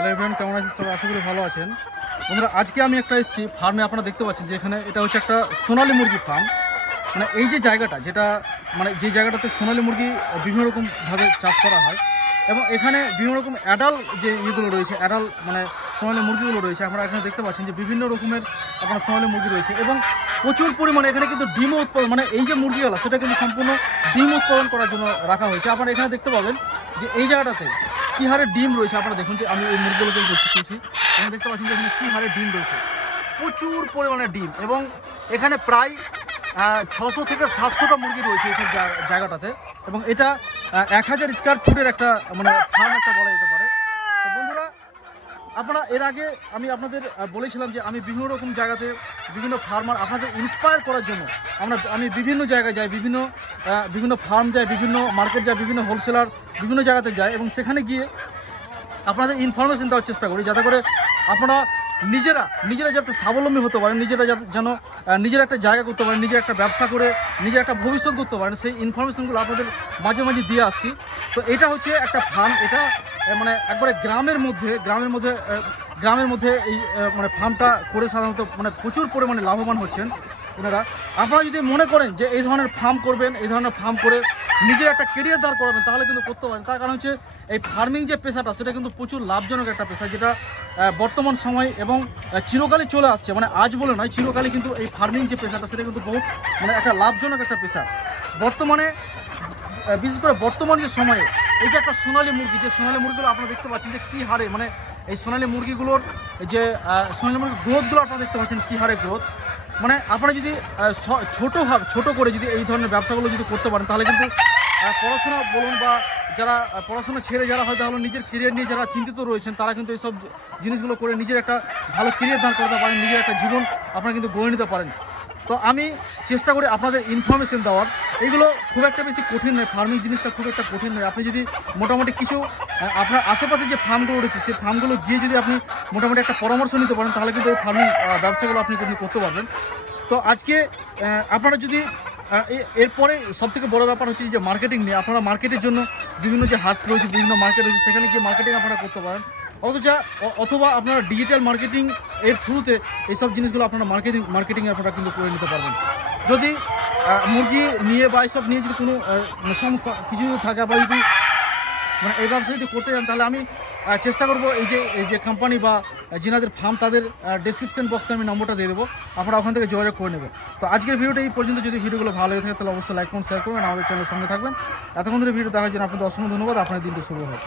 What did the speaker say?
Hello everyone, কেমন আছেন সবাই? আশা করি ভালো আছেন। বন্ধুরা, আজকে আমি একটা এসেছি ফার্মে। আপনারা দেখতে পাচ্ছেন যে এখানে এটা হচ্ছে একটা সোনালী মুরগি ফার্ম। মানে এই যে জায়গাটা, যেটা মানে যে জায়গাটাতে সোনালী মুরগি বিভিন্ন রকমভাবে চাষ করা হয়, এবং এখানে বিভিন্ন রকম অ্যাডাল যে ইয়েগুলো রয়েছে, অ্যাডাল মানে সোনালী মুরগিগুলো রয়েছে, আপনারা এখানে দেখতে পাচ্ছেন যে বিভিন্ন রকমের আপনার সোনালী মুরগি রয়েছে, এবং প্রচুর পরিমাণে এখানে কিন্তু ডিম উৎপাদন, মানে এই যে মুরগিওয়ালা সেটা কিন্তু সম্পূর্ণ ডিম উৎপাদন করার জন্য রাখা হয়েছে। আপনারা এখানে দেখতে পাবেন যে এই জায়গাটাতে কী হারে ডিম রয়েছে। আপনারা দেখুন যে আমি এই মুরগিগুলোকে তুলছি, এখানে দেখতে পাচ্ছেন যে এখানে কী হারে ডিম রয়েছে, প্রচুর পরিমাণে ডিম, এবং এখানে প্রায় 600 থেকে 700টা মুরগি রয়েছে এই জায়গাটাতে, এবং এটা 1000 স্কোয়ার ফুটের একটা মানে ফার্ম একটা বলা যেতে পারে। তো বন্ধুরা, আপনারা এর আগে আমি আপনাদের বলেছিলাম যে আমি বিভিন্ন রকম জায়গাতে বিভিন্ন ফার্মার আপনাদের ইন্সপায়ার করার জন্য আমি বিভিন্ন জায়গায় যাই, বিভিন্ন ফার্ম যাই, বিভিন্ন মার্কেট যাই, বিভিন্ন হোলসেলার বিভিন্ন জায়গাতে যাই, এবং সেখানে গিয়ে আপনাদের ইনফরমেশন দেওয়ার চেষ্টা করি, যাতে করে আপনারা নিজেরা যাতে স্বাবলম্বী হতে পারেন, নিজেরা যেন নিজের একটা জায়গা করতে পারেন, নিজের একটা ব্যবসা করে নিজের একটা ভবিষ্যৎ করতে পারেন, সেই ইনফরমেশনগুলো আপনাদের মাঝে মাঝে দিয়ে আসছি। তো এটা হচ্ছে একটা ফার্ম, এটা মানে একবারে গ্রামের মধ্যে এই মানে ফার্মটা করে সাধারণত মানে প্রচুর পরিমাণে লাভবান হচ্ছেন এনারা। আপনারা যদি মনে করেন যে এই ধরনের ফার্ম করবেন, এই ধরনের ফার্ম করে নিজের একটা কেরিয়ার দাঁড় করাবেন, তাহলে কিন্তু করতে পারেন। তার কারণ হচ্ছে এই ফার্মিং যে পেশাটা, সেটা কিন্তু প্রচুর লাভজনক একটা পেশা, যেটা বর্তমান সময় এবং চিরকালই চলে আসছে। মানে আজ বলে নয়, চিরকালই কিন্তু এই ফার্মিং যে পেশাটা, সেটা কিন্তু বহু মানে একটা লাভজনক একটা পেশা। বর্তমানে বিশেষ করে বর্তমান যে সময়ে এই যে একটা সোনালী মুরগিগুলো আপনারা দেখতে পাচ্ছেন যে কী হারে, মানে এই সোনালী মুরগিগুলোর যে সোনালী মুরগির গ্রোথগুলো আপনারা দেখতে পাচ্ছেন কী হারে গ্রোথ। মানে আপনারা যদি ছোট করে যদি এই ধরনের ব্যবসাগুলো যদি করতে পারেন, তাহলে কিন্তু পড়াশোনা বলুন বা যারা পড়াশোনা ছেড়ে যারা হয়তো হলো নিজের কেরিয়ার নিয়ে যারা চিন্তিত রয়েছেন, তারা কিন্তু এইসব জিনিসগুলো করে নিজের একটা ভালো কেরিয়ার দান করতে পারেন, নিজের একটা জীবন আপনারা কিন্তু গড়ে নিতে পারেন। তো আমি চেষ্টা করি আপনাদের ইনফরমেশন দেওয়ার। এইগুলো খুব একটা বেশি কঠিন নয়, ফার্মিং জিনিসটা খুব একটা কঠিন নয়। আপনি যদি মোটামুটি কিছু আপনার আশেপাশে যে ফার্মগুলো রয়েছে, সেই ফার্মগুলো গিয়ে যদি আপনি মোটামুটি একটা পরামর্শ নিতে পারেন, তাহলে কিন্তু এই ফার্মিং ব্যবসাগুলো আপনি কিন্তু করতে পারবেন। তো আজকে আপনারা যদি এরপরে সবথেকে বড় ব্যাপার হচ্ছে যে মার্কেটিং নিয়ে, আপনারা মার্কেটের জন্য বিভিন্ন যে হাট রয়েছে, বিভিন্ন মার্কেট রয়েছে, সেখানে গিয়ে মার্কেটিং আপনারা করতে পারেন। অথবা আপনারা ডিজিটাল মার্কেটিং এর থ্রুতে এইসব জিনিসগুলো আপনারা মার্কেটিং আপনারা কিন্তু করে নিতে পারবেন। যদি মুরগি নিয়ে বা এইসব নিয়ে যদি কোনো সমস্যা কিছু থাকে, বা যদি মানে এই ব্যবসা যদি করতে চান, তাহলে আমি চেষ্টা করবো এই যে কোম্পানি বা যিনাদের ফার্ম, তাদের ডেসক্রিপশন বক্সে আমি নম্বরটা দিয়ে দেবো, আপনারা ওখান থেকে যোগাযোগ করে নেবেন। তো আজকের ভিডিওটা এই পর্যন্ত। যদি ভিডিওগুলো ভালো হয়ে থাকে তাহলে অবশ্যই লাইক করুন, শেয়ার করবেন, আমাদের চ্যানেলের সঙ্গে থাকবেন। এতক্ষণ ধরে ভিডিও দেখার জন্য আপনাদের অসংখ্য ধন্যবাদ। আপনার দিনটি শুভ হোক।